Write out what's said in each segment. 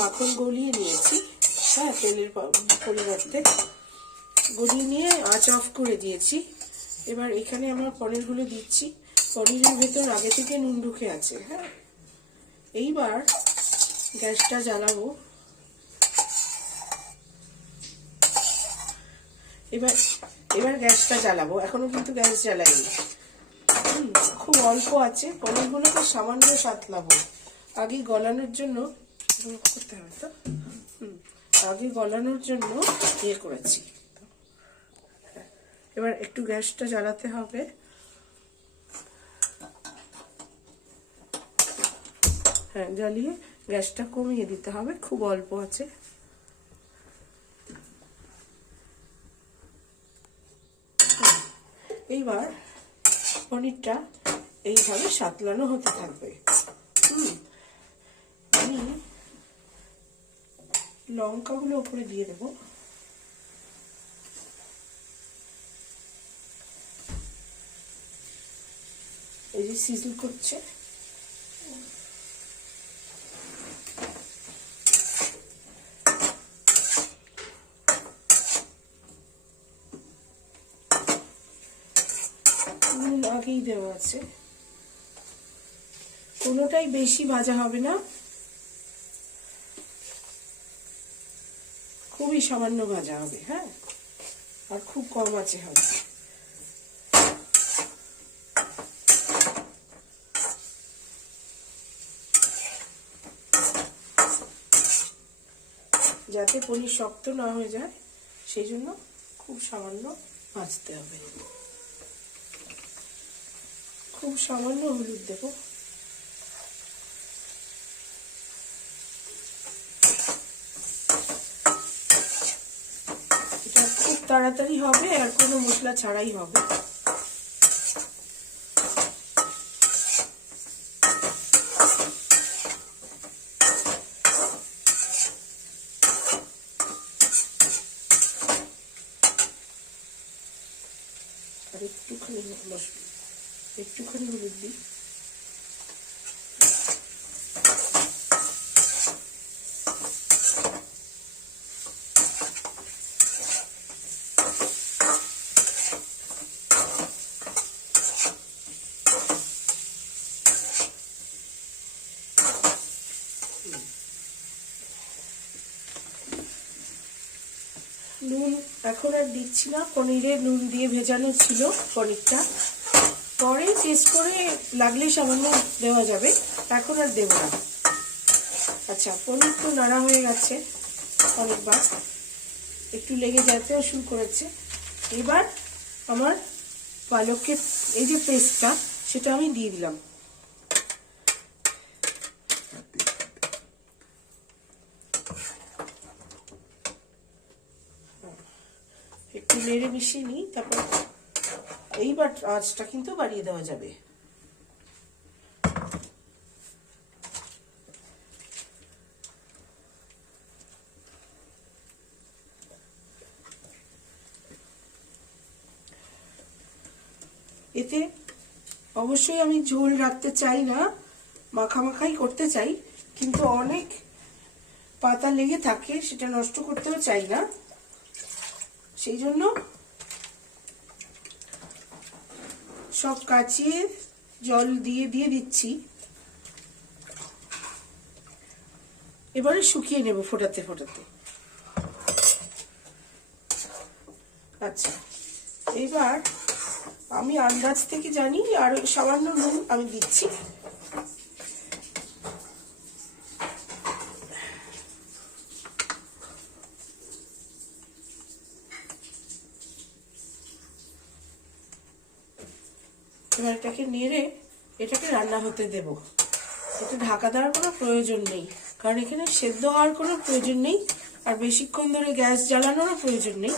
মাখন গলিয়ে নিয়েছি, হ্যাঁ, তেলের পরিবর্তে গলিয়ে নিয়ে আঁচ অফ করে দিয়েছি। এবার এখানে আমার পনিরগুলো দিচ্ছি। পনিরের ভেতর আগে থেকে নুন ঢুকে আছে, হ্যাঁ। এইবার গ্যাসটা জ্বালাবো। এবার গ্যাসটা জ্বালাবো, এখনো কিন্তু গ্যাস জ্বালাইনি। খুব অল্প আছে, পনিরগুলোকে সামান্য সাতলাবো। আগে গলানোর জন্য করতে হবে তো, আগে গলানোর জন্য ইয়ে করেছি। এবার একটু গ্যাসটা জ্বালাতে হবে। হ্যাঁ, জ্বালিয়ে গ্যাসটা কমিয়ে দিতে হবে, খুব অল্প আছে। এইবার পনিরটা এইভাবে সাতলানো হতে থাকবে। আমি লঙ্কাগুলো উপরে দিয়ে দেবো। এই যে সিজল করছে, আগেই দেওয়া আছে। কোনোটাই বেশি ভাজা হবে না, খুবই সামান্য ভাজা হবে, হ্যাঁ, আর খুব কম আছে হবে। যাতে পনির শক্ত না হয়ে যায় সেই জন্য খুব সামান্য ভাজতে হবে। খুব সামান্য হলুদ দেবো। এটা খুব তাড়াতাড়ি হবে আর কোনো মশলা ছাড়াই হবে। আর একটুখানি হলুদ দিই। নুন এখন আর দিচ্ছি না, পনিরে নুন দিয়ে ভেজানো ছিল পনিরটা, পরে টেস্ট করে লাগলে সামান্য দেওয়া যাবে, এখন আর দেব না। আচ্ছা, পনির তো নাড়া হয়ে গেছে অনেকবার, একটু লেগে যেতেও শুরু করেছে। এবার আমার পালকের এই যে পেস্টটা, সেটা আমি দিয়ে দিলাম। একটু নেড়ে মিশিয়ে নিই, তারপর এইবার আঁচটা কিন্তু বাড়িয়ে দেওয়া যাবে। এতে অবশ্যই আমি ঝোল রাখতে চাই না, মাখামাখাই করতে চাই, কিন্তু অনেক পাতা লেগে থাকে, সেটা নষ্ট করতেও চাই না, সেই জন্য সব কাচিয়ে জল দিয়ে দিচ্ছি। এবারে শুকিয়ে নেব ফোটাতে ফোটাতে। আচ্ছা, এবার আমি আন্দাজ থেকে জানি আর সামান্য নুন আমি দিচ্ছি। এবার এটাকে নেড়ে এটাকে রান্না হতে দেব। এটা ঢাকা দেওয়ার কোনো প্রয়োজন নেই, কারণ এখানে সেদ্ধ হওয়ার কোনো প্রয়োজন নেই, আর বেশিক্ষণ ধরে গ্যাস জ্বালানোরও প্রয়োজন নেই।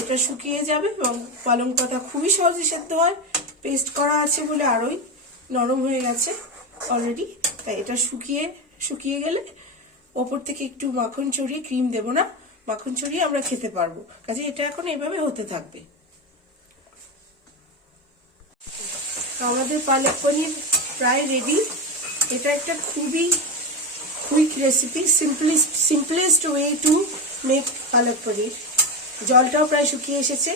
এটা শুকিয়ে যাবে এবং পালং পাতা খুবই সহজে সেদ্ধ হয়, পেস্ট করা আছে বলে আরোই নরম হয়ে গেছে অলরেডি। তাই এটা শুকিয়ে গেলে ওপর থেকে একটু মাখন ছড়িয়ে, ক্রিম দেব না, মাখন ছড়িয়ে আমরা খেতে পারবো। কাজে এটা এখন এভাবে হতে থাকবে। আমাদের পালক পনির প্রায় রেডি। এটা একটা খুবই quick recipe, simplest way to make পালক পনির। জলটাও প্রায় শুকিয়ে এসেছে,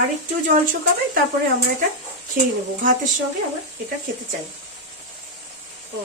আর একটু জল শুকাবে, তারপরে আমরা এটা খেয়ে নেবো। ভাতের সঙ্গে আমরা এটা খেতে চাই। ও